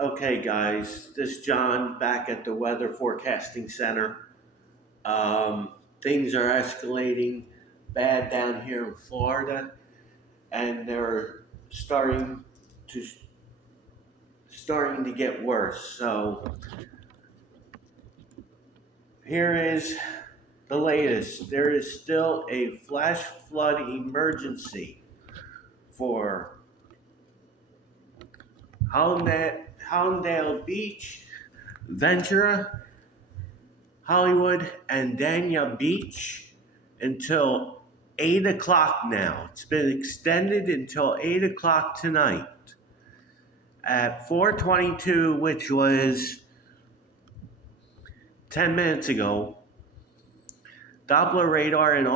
Okay, guys, this is John back at the Weather Forecasting Center. Things are escalating bad down here in Florida, and they're to starting to get worse. So here is the latest. There is still a flash flood emergency for Hollandale Beach, Ventura, Hollywood, and Dania Beach until 8 o'clock now. It's been extended until 8 o'clock tonight. At 4:22, which was 10 minutes ago, Doppler radar and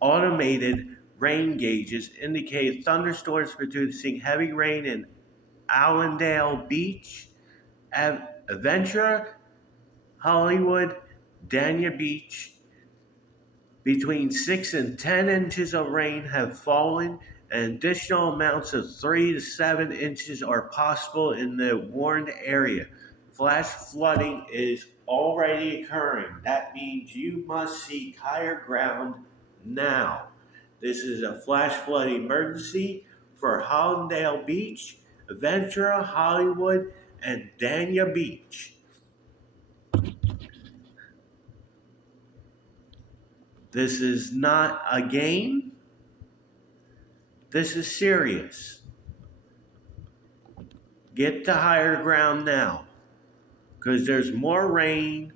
automated rain gauges indicate thunderstorms producing heavy rain in Allendale Beach, Ventura, Hollywood, Dania Beach. Between 6 and 10 inches of rain have fallen, and additional amounts of 3 to 7 inches are possible in the warned area. Flash flooding is already occurring. That means you must seek higher ground now. This is a flash flood emergency for Hollandale Beach, Ventura, Hollywood, and Dania Beach. This is not a game. This is serious. Get to higher ground now, because there's more rain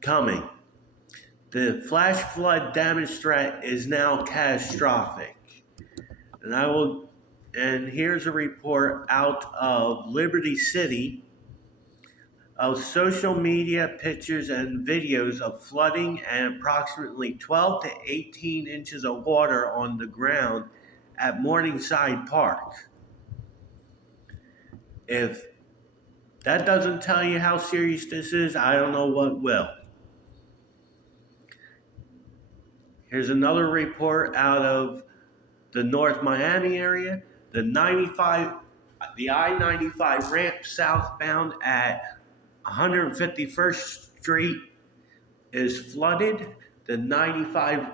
coming. The flash flood damage threat is now catastrophic. And here's a report out of Liberty City of social media pictures and videos of flooding and approximately 12 to 18 inches of water on the ground at Morningside Park. If that doesn't tell you how serious this is, I don't know what will. Here's another report out of the North Miami area. The I-95 ramp southbound at 151st Street is flooded. The 95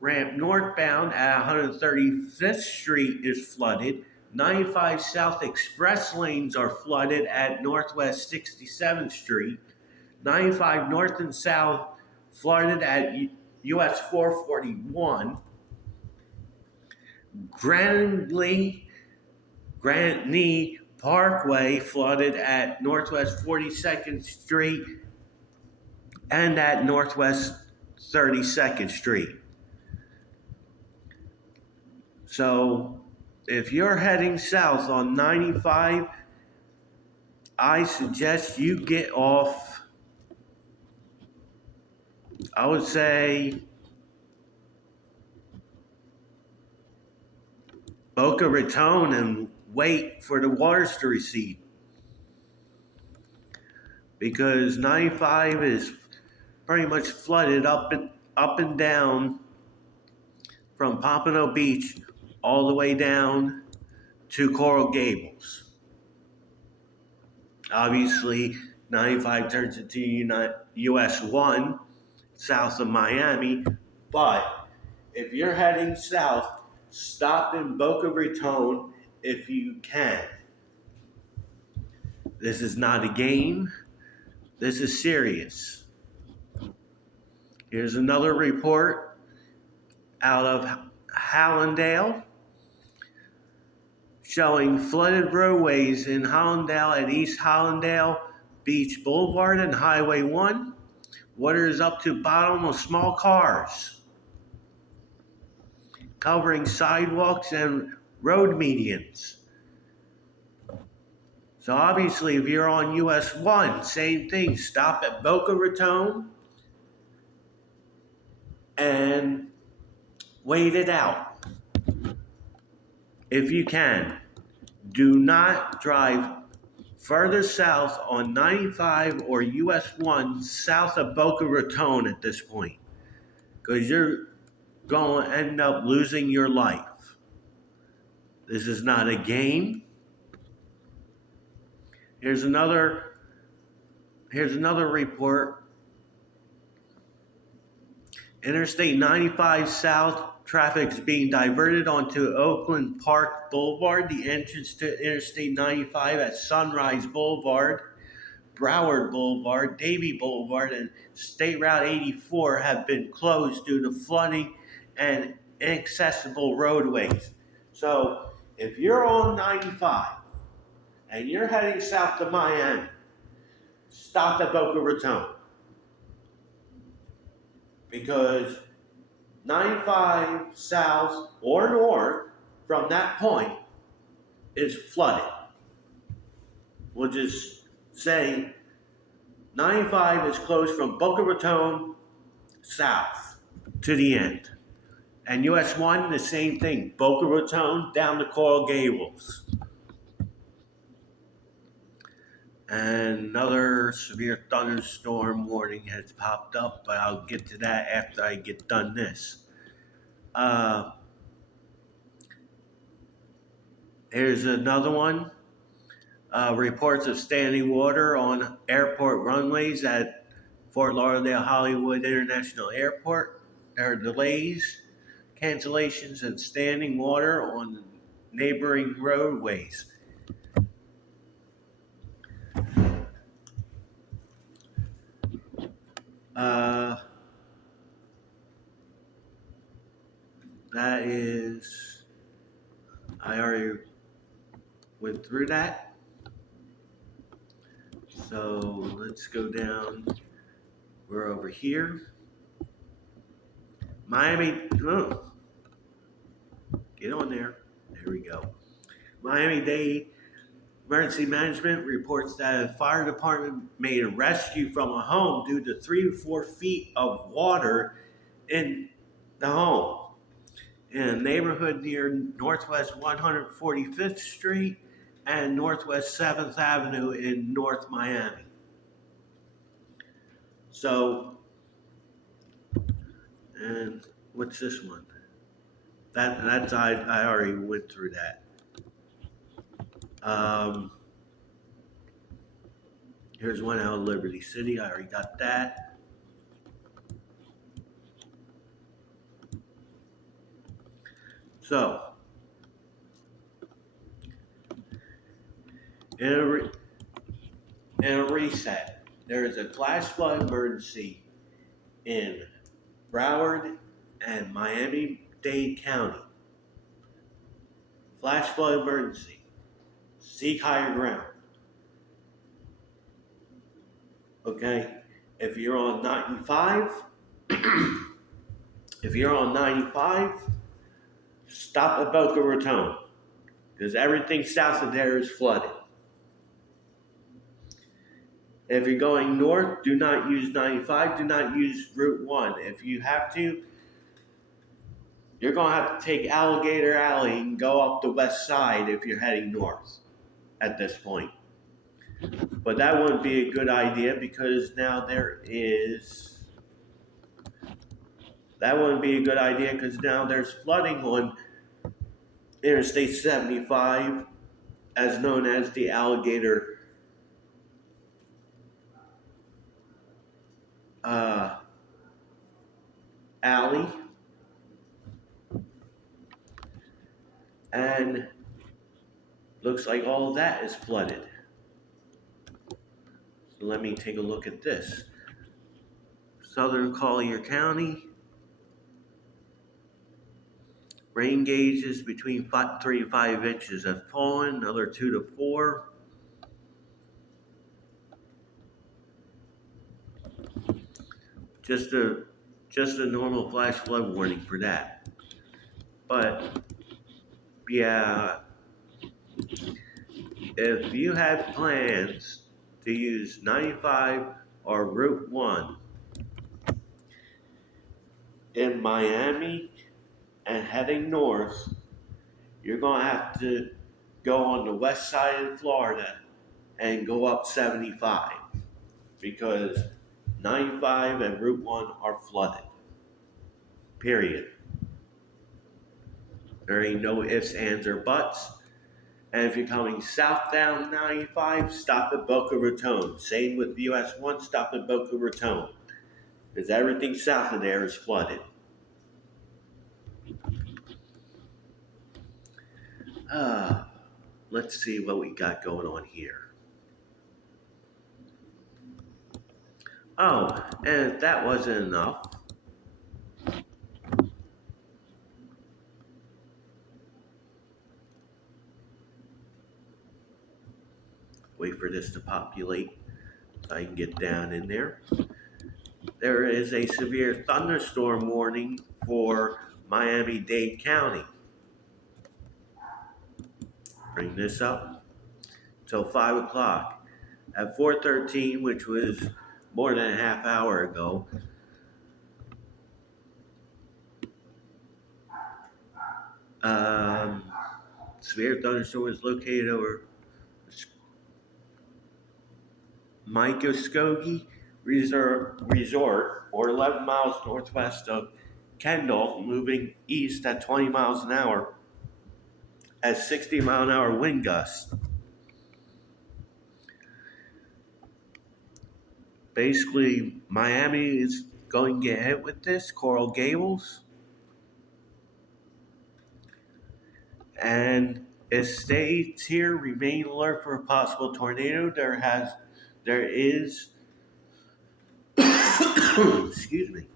ramp northbound at 135th Street is flooded. 95 South Express lanes are flooded at Northwest 67th Street. 95 North and South flooded at US 441. Grant Knee Parkway flooded at Northwest 42nd Street and at Northwest 32nd Street. So if you're heading south on 95, I suggest you get off, I would say, Boca Raton and wait for the waters to recede, because 95 is pretty much flooded up and down from Pompano Beach all the way down to Coral Gables. Obviously, 95 turns into US 1 south of Miami, but if you're heading south, stop in Boca Raton if you can. This is not a game. This is serious. Here's another report out of Hallandale showing flooded roadways in Hallandale at East Hallandale Beach Boulevard and Highway 1. Water is up to bottom of small cars, covering sidewalks and road medians. So obviously, if you're on US 1, same thing. Stop at Boca Raton and wait it out if you can. Do not drive further south on 95 or US 1 south of Boca Raton at this point, because you're going to end up losing your life. This is not a game. Here's another report. Interstate 95 South traffic is being diverted onto Oakland Park Boulevard. The entrance to Interstate 95 at Sunrise Boulevard, Broward Boulevard, Davie Boulevard, and State Route 84 have been closed due to flooding and inaccessible roadways. So if you're on 95 and you're heading south to Miami, stop at Boca Raton, because 95 south or north from that point is flooded. We'll just say 95 is closed from Boca Raton south to the end. And US 1, the same thing. Boca Raton down to Coral Gables. And another severe thunderstorm warning has popped up, but I'll get to that after I get done this. Here's another one. Reports of standing water on airport runways at Fort Lauderdale Hollywood International Airport. There are delays, cancellations, and standing water on neighboring roadways. That is, I already went through that. So let's go down. We're over here. Miami, get on there. There we go. Miami-Dade Emergency Management reports that a fire department made a rescue from a home due to 3 to 4 feet of water in the home in a neighborhood near Northwest 145th Street and Northwest 7th Avenue in North Miami. So, and what's this one? That's I already went through that. Here's one out of Liberty City. I already got that. So, in a reset, there is a flash flood emergency in Broward and Miami-Dade County. Flash flood emergency. Seek higher ground. Okay? If you're on 95, stop at Boca Raton, because everything south of there is flooded. If you're going north, do not use 95. Do not use Route 1. If you have to, you're going to have to take Alligator Alley and go up the west side if you're heading north at this point. But that wouldn't be a good idea, because now there's flooding on Interstate 75, as known as the Alligator Alley. And looks like all of that is flooded. So let me take a look at this. Southern Collier County. Rain gauges between 3 to 5 inches have fallen, another 2 to 4. Just a normal flash flood warning for that. But yeah, if you had plans to use 95 or Route 1 in Miami and heading north, you're going to have to go on the west side of Florida and go up 75, because 95 and Route 1 are flooded. Period. There ain't no ifs, ands, or buts. And if you're coming southbound 95, stop at Boca Raton. Same with US 1, stop at Boca Raton. Because everything south of there is flooded. Uh, let's see what we got going on here. Oh, and if that wasn't enough, wait for this to populate so I can get down in there. There is a severe thunderstorm warning for Miami-Dade County. Bring this up till 5 o'clock. At 4:13, which was more than a half hour ago, severe thunderstorm was located over Muskogee Resort, or 11 miles northwest of Kendall, moving east at 20 miles an hour at 60-mile-an-hour wind gusts. Basically, Miami is going to get hit with this, Coral Gables. And it states here, remain alert for a possible tornado. There is, excuse me,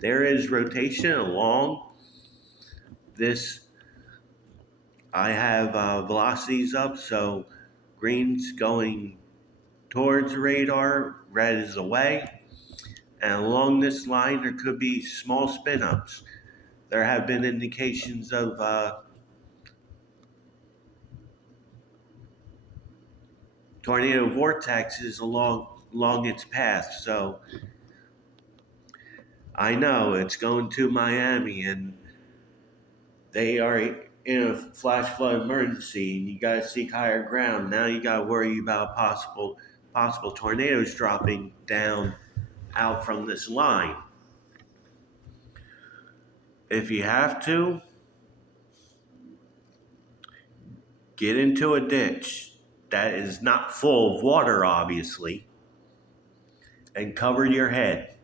there is rotation along this. I have velocities up, so green's going towards the radar, red is away. And along this line, there could be small spin ups. There have been indications of tornado vortexes along its path. So I know it's going to Miami, and they are in a flash flood emergency, and you got to seek higher ground. Now you got to worry about possible tornadoes dropping down out from this line. If you have to, get into a ditch that is not full of water, obviously, and cover your head.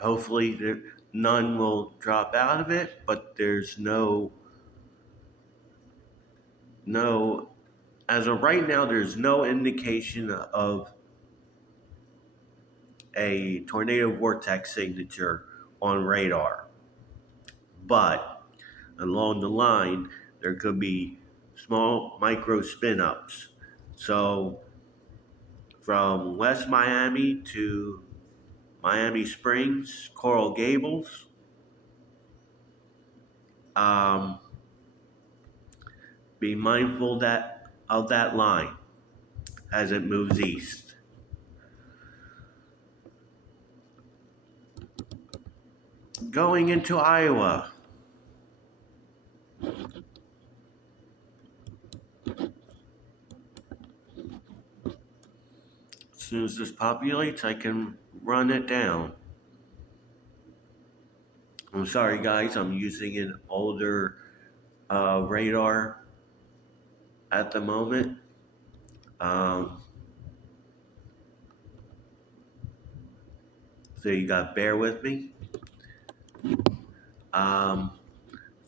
Hopefully none will drop out of it, but there's no, as of right now, there's no indication of a tornado vortex signature on radar. But along the line, there could be small micro spin ups. So from West Miami to Miami Springs, Coral Gables, be mindful of that line as it moves east. Going into Iowa. As soon as this populates, I can run it down. I'm sorry, guys, I'm using an older radar at the moment. So you got to bear with me.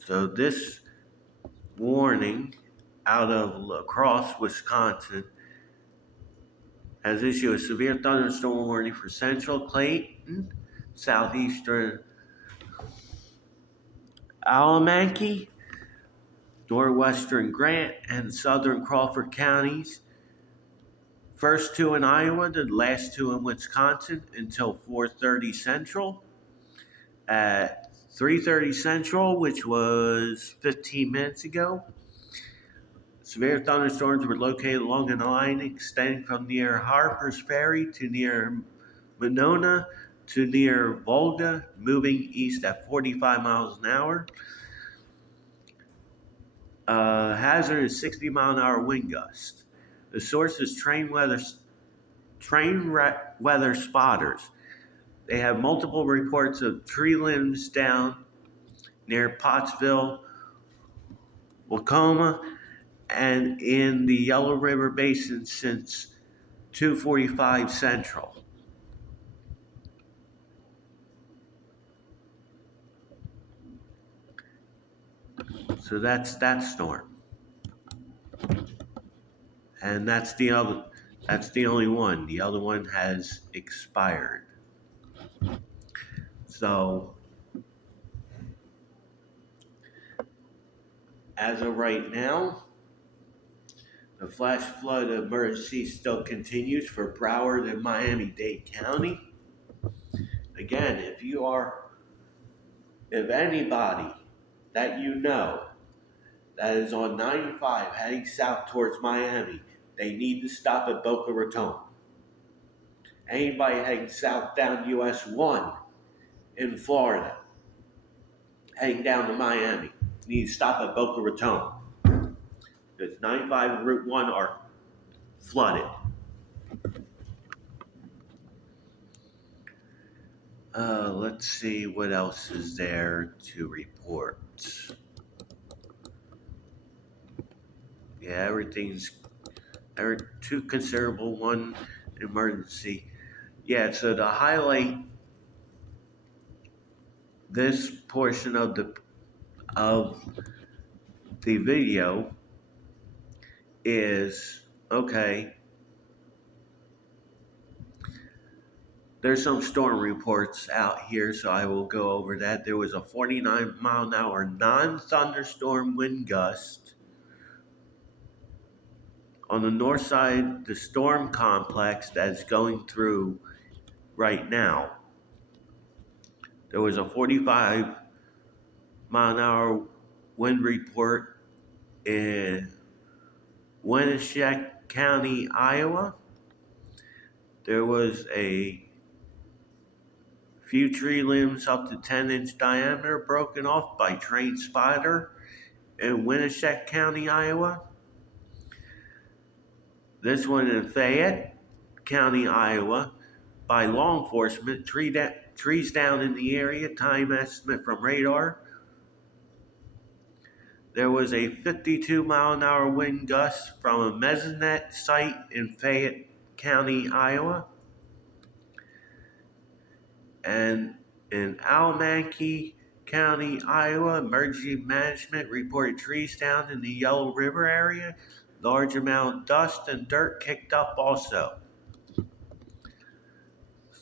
So this warning out of La Crosse, Wisconsin, has issued a severe thunderstorm warning for central Clayton, southeastern Alamanky, northwestern Grant, and southern Crawford counties. First two in Iowa, the last two in Wisconsin until 4:30 Central. At 3:30 Central, which was 15 minutes ago, severe thunderstorms were located along a line extending from near Harper's Ferry to near Monona to near Volga, moving east at 45 miles an hour. Hazard is 60-mile-an-hour wind gust. The source is train weather spotters. They have multiple reports of tree limbs down near Pottsville, Wacoma, and in the Yellow River Basin since 2:45 Central. So that's that storm. And that's the only one. The other one has expired. So as of right now, the flash flood emergency still continues for Broward and Miami-Dade County. Again, if anybody that you know that is on 95 heading south towards Miami, they need to stop at Boca Raton. Anybody heading south down US 1 in Florida, heading down to Miami, need to stop at Boca Raton. Because 95 and Route 1 are flooded. Let's see what else is there to report. Yeah, everything's too considerable. One emergency. Yeah, so to highlight this portion of the video is okay. There's some storm reports out here, so I will go over that. There was a 49-mile-an-hour non-thunderstorm wind gust on the north side, the storm complex that's going through right now. There was a 45-mile-an-hour wind report in Winneshiek County, Iowa. There was a few tree limbs up to 10-inch diameter broken off by train spider in Winneshiek County, Iowa. This one in Fayette County, Iowa, by law enforcement. Trees down in the area, time estimate from radar. There was a 52-mile-an-hour wind gust from a mesonet site in Fayette County, Iowa. And in Alamance County, Iowa, emergency management reported trees down in the Yellow River area. Large amount of dust and dirt kicked up also.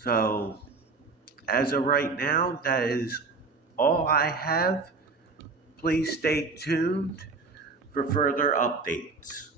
So, as of right now, that is all I have. Please stay tuned for further updates.